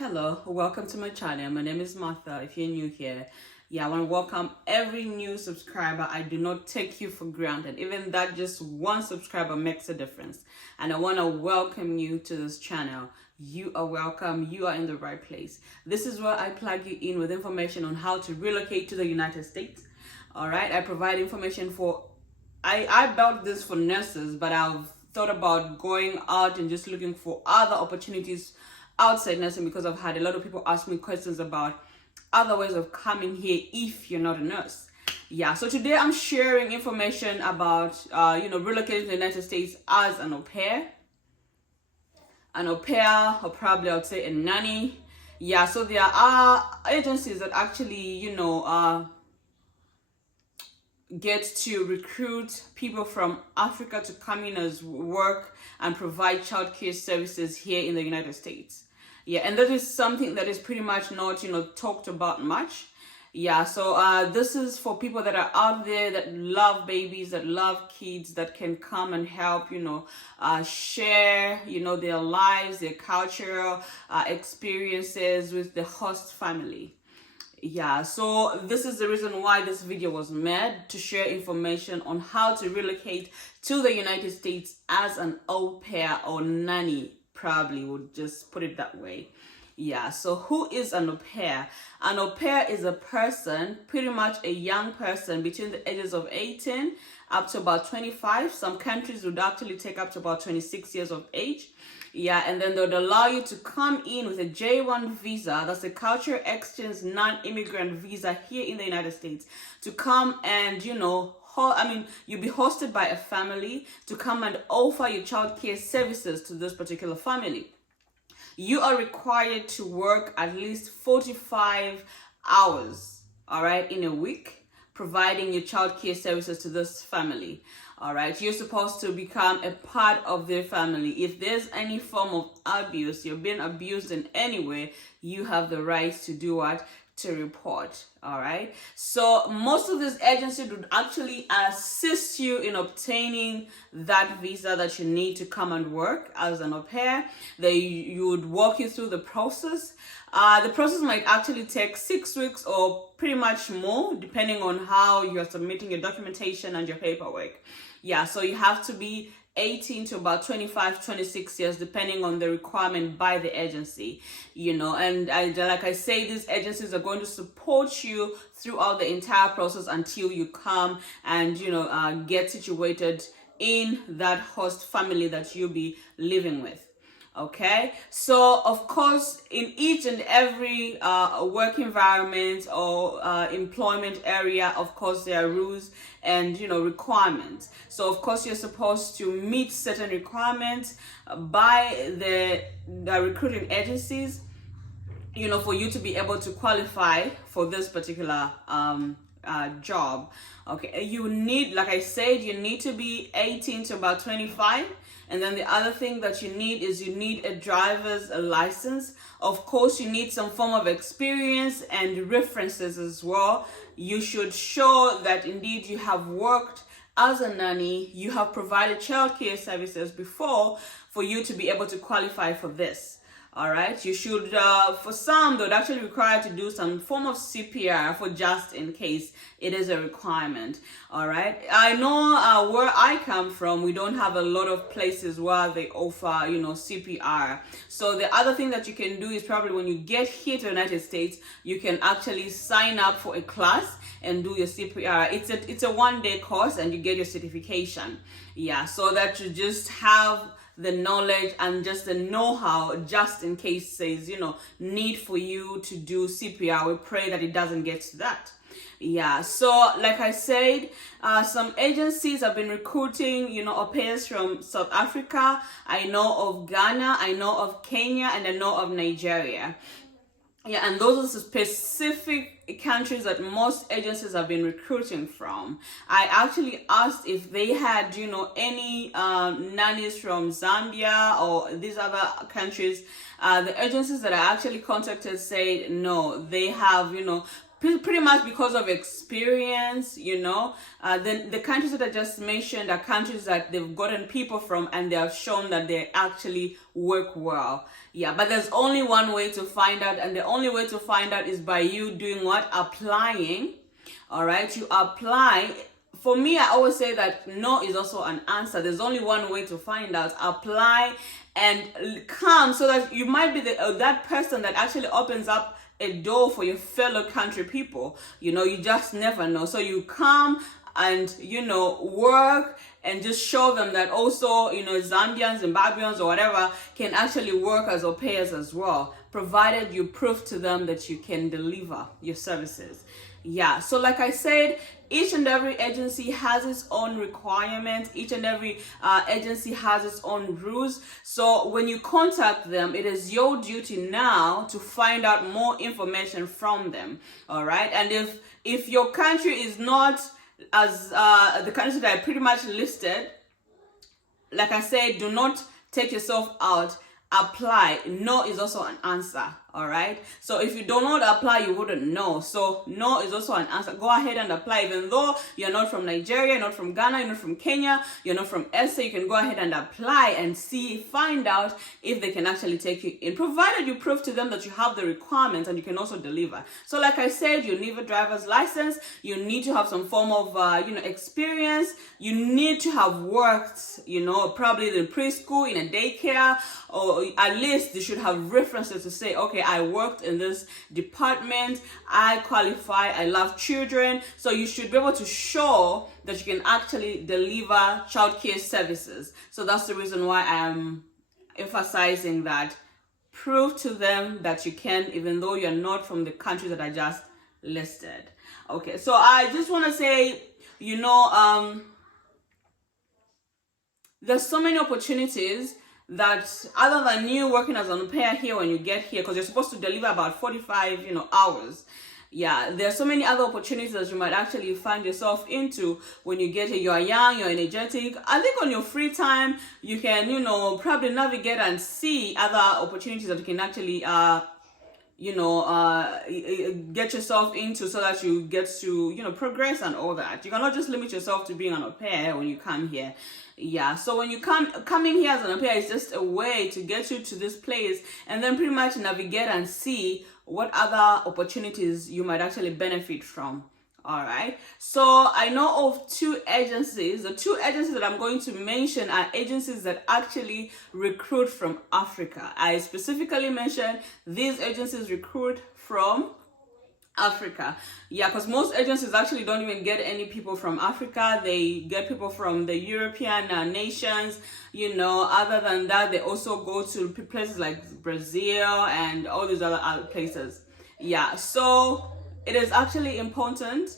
Hello, welcome to my channel. My name is Martha. If you're new here, I want to welcome every new subscriber. I do not take you for granted. Even that just one subscriber makes a difference. And I want to welcome you to this channel. You are welcome. You are in the right place. This is where I plug you in with information on how to relocate to the United States. All right. I provide information for, I built this for nurses, but I've thought about going out and just looking for other opportunities outside nursing because I've had a lot of people ask me questions about other ways of coming here if you're not a nurse. So today I'm sharing information about relocating to the United States as an au pair, or probably I would say a nanny. So there are agencies that actually get to recruit people from Africa to come in as work and provide childcare services here in the United States. And that is something that is pretty much not, talked about much. So this is for people that are out there that love babies, that love kids, that can come and help, share, their lives, their cultural experiences with the host family. So this is the reason why this video was made, to share information on how to relocate to the United States as an au pair or nanny, probably would just put it that way. So who is an au pair? An au pair is a person, pretty much a young person between the ages of 18 up to about 25. Some countries would actually take up to about 26 years of age. And then they would allow you to come in with a J1 visa, that's a cultural exchange non-immigrant visa here in the United States, to come and, you'll be hosted by a family to come and offer your childcare services to this particular family. You are required to work at least 45 hours, in a week, providing your childcare services to this family. You're supposed to become a part of their family. If there's any form of abuse, you're being abused in any way, you have the right to do what? To report. So most of these agencies would actually assist you in obtaining that visa that you need to come and work as an au pair. You would walk you through the process. The process might actually take 6 weeks or pretty much more, depending on how you're submitting your documentation and your paperwork. So you have to be 18 to about 25, 26 years, depending on the requirement by the agency, and like I say, these agencies are going to support you throughout the entire process until you come and, get situated in that host family that you'll be living with. So of course, in each and every work environment or employment area, of course, there are rules and requirements. So of course, you're supposed to meet certain requirements by the recruiting agencies, for you to be able to qualify for this particular job. You need, like I said, you need to be 18 to about 25. And then the other thing that you need is you need a driver's license. Of course, you need some form of experience and references as well. You should show that indeed you have worked as a nanny, you have provided childcare services before for you to be able to qualify for this. You should, for some, they would actually require to do some form of CPR for just in case it is a requirement. I know where I come from, we don't have a lot of places where they offer, CPR. So the other thing that you can do is probably when you get here to the United States, you can actually sign up for a class and do your CPR. It's a one-day course and you get your certification. So that you just have the knowledge and just the know-how, just in case says, need for you to do CPR. We pray that it doesn't get to that. So like I said, some agencies have been recruiting, au pairs from South Africa. I know of Ghana, I know of Kenya, and I know of Nigeria. And those are the specific countries that most agencies have been recruiting from. I actually asked if they had, any nannies from Zambia or these other countries. The agencies that I actually contacted said no, they have, pretty much because of experience, then the countries that I just mentioned are countries that they've gotten people from and they have shown that they actually work well. Yeah, but there's only one way to find out, and the only way to find out is by you doing what? Applying. All right, you apply. For me, I always say that no is also an answer. There's only one way to find out. Apply and come, so that you might be that person that actually opens up a door for your fellow country people. You just never know. So you come and work and just show them that also Zambians, Zimbabweans, or whatever can actually work as au pairs as well, provided you prove to them that you can deliver your services. Yeah, so like I said, each and every agency has its own requirements. Each and every agency has its own rules. So when you contact them, it is your duty now to find out more information from them. All right, and if your country is not as the countries that I pretty much listed, like I said, do not take yourself out. Apply. No is also an answer. All right, so if you do not apply, you wouldn't know. So no is also an answer. Go ahead and apply. Even though you're not from Nigeria, you're not from Ghana, you're not from Kenya, you're not from SA, you can go ahead and apply and find out if they can actually take you in, provided you prove to them that you have the requirements and you can also deliver. So like I said, you need a driver's license, you need to have some form of experience, you need to have worked probably in preschool, in a daycare, or at least you should have references to say, okay, I worked in this department, I qualify, I love children. So you should be able to show that you can actually deliver childcare services. So that's the reason why I'm emphasizing that. Prove to them that you can, even though you're not from the country that I just listed. Okay, so I just want to say, there's so many opportunities that other than you working as an au pair here when you get here, because you're supposed to deliver about 45 hours. Yeah, there's so many other opportunities that you might actually find yourself into when you get here. You're young, you're energetic. I think on your free time you can probably navigate and see other opportunities that you can actually get yourself into, so that you get to progress and all that. You cannot just limit yourself to being an au pair when you come here. Yeah, so when you coming here as an au pair, it's just a way to get you to this place and then pretty much navigate and see what other opportunities you might actually benefit from. All right, so I know of two agencies. The two agencies that I'm going to mention are agencies that actually recruit from Africa. I specifically mentioned these agencies recruit from Africa. Yeah, because most agencies actually don't even get any people from Africa. They get people from the European nations. Other than that, they also go to places like Brazil and all these other places. Yeah, so it is actually important.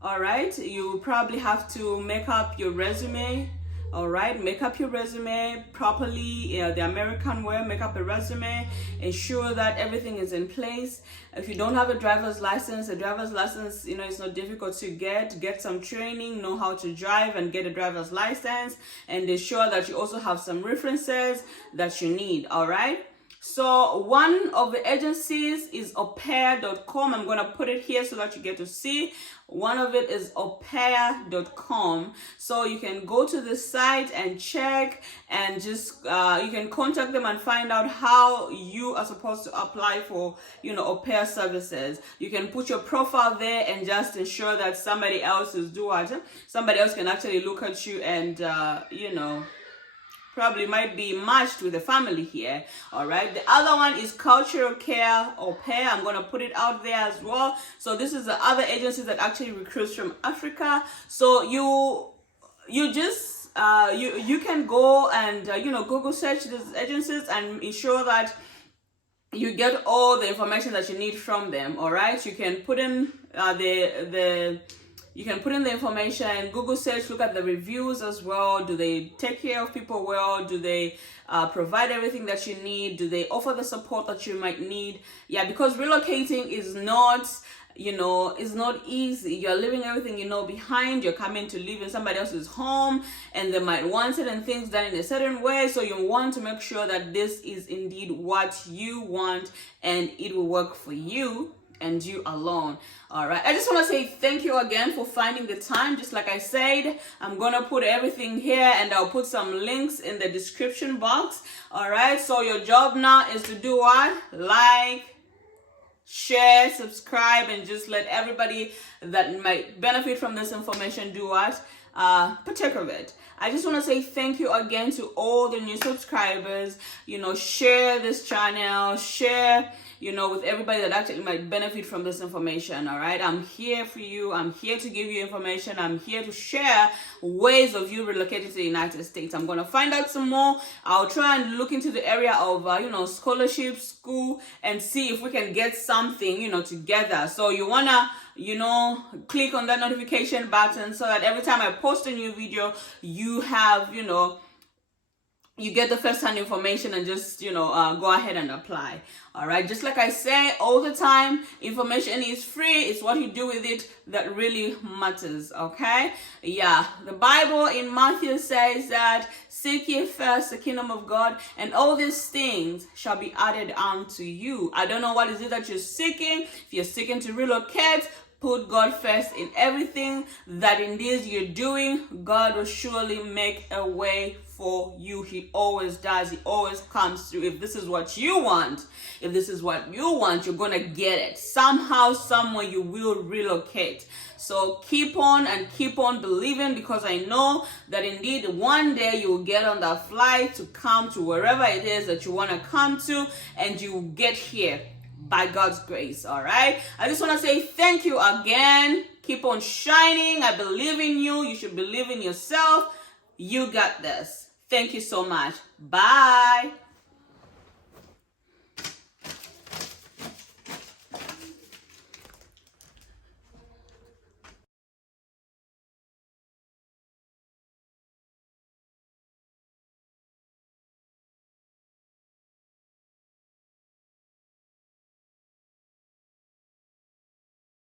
All right, you probably have to make up your resume. All right, make up your resume properly, the American way. Make up a resume, ensure that everything is in place. If you don't have a driver's license, it's not difficult to get some training, know how to drive and get a driver's license, and ensure that you also have some references that you need. All right, so one of the agencies is aupair.com. I'm going to put it here so that you get to see. One of it is aupair.com. So you can go to the site and check, and just you can contact them and find out how you are supposed to apply for au pair services. You can put your profile there and just ensure that somebody else can actually look at you and probably might be matched with a family here. All right, the other one is cultural care au pair. I'm going to put it out there as well. So this is the other agency that actually recruits from Africa. So you just you can go and Google search these agencies and ensure that you get all the information that you need from them. All right, you can put in you can put in the information, Google search, look at the reviews as well. Do they take care of people well? Do they provide everything that you need? Do they offer the support that you might need? Yeah, because relocating is not, it's not easy. You're leaving everything behind. You're coming to live in somebody else's home, and they might want certain things done in a certain way. So you want to make sure that this is indeed what you want and it will work for you and you alone. All right. I just want to say thank you again for finding the time. Just like I said, I'm going to put everything here and I'll put some links in the description box. All right. So your job now is to do what? Like, share, subscribe, and just let everybody that might benefit from this information do what? Partake of it. I just want to say thank you again to all the new subscribers. Share this channel, share, with everybody that actually might benefit from this information. All right. I'm here for you. I'm here to give you information. I'm here to share ways of you relocating to the United States. I'm going to find out some more. I'll try and look into the area of, scholarship, school, and see if we can get something, together. So you want to, click on that notification button so that every time I post a new video, you have, you get the first-hand information and just, go ahead and apply. All right. Just like I say all the time, information is free. It's what you do with it that really matters. Okay. Yeah. The Bible in Matthew says that seek ye first the kingdom of God, and all these things shall be added unto you. I don't know what is it that you're seeking. If you're seeking to relocate, put God first in everything that indeed you're doing. God will surely make a way for you. He always does. He always comes through. If this is what you want, you're going to get it. Somehow, somewhere you will relocate. So keep on believing, because I know that indeed one day you will get on that flight to come to wherever it is that you want to come to, and you will get here by God's grace. All right. I just want to say thank you again. Keep on shining. I believe in you. You should believe in yourself. You got this. Thank you so much. Bye.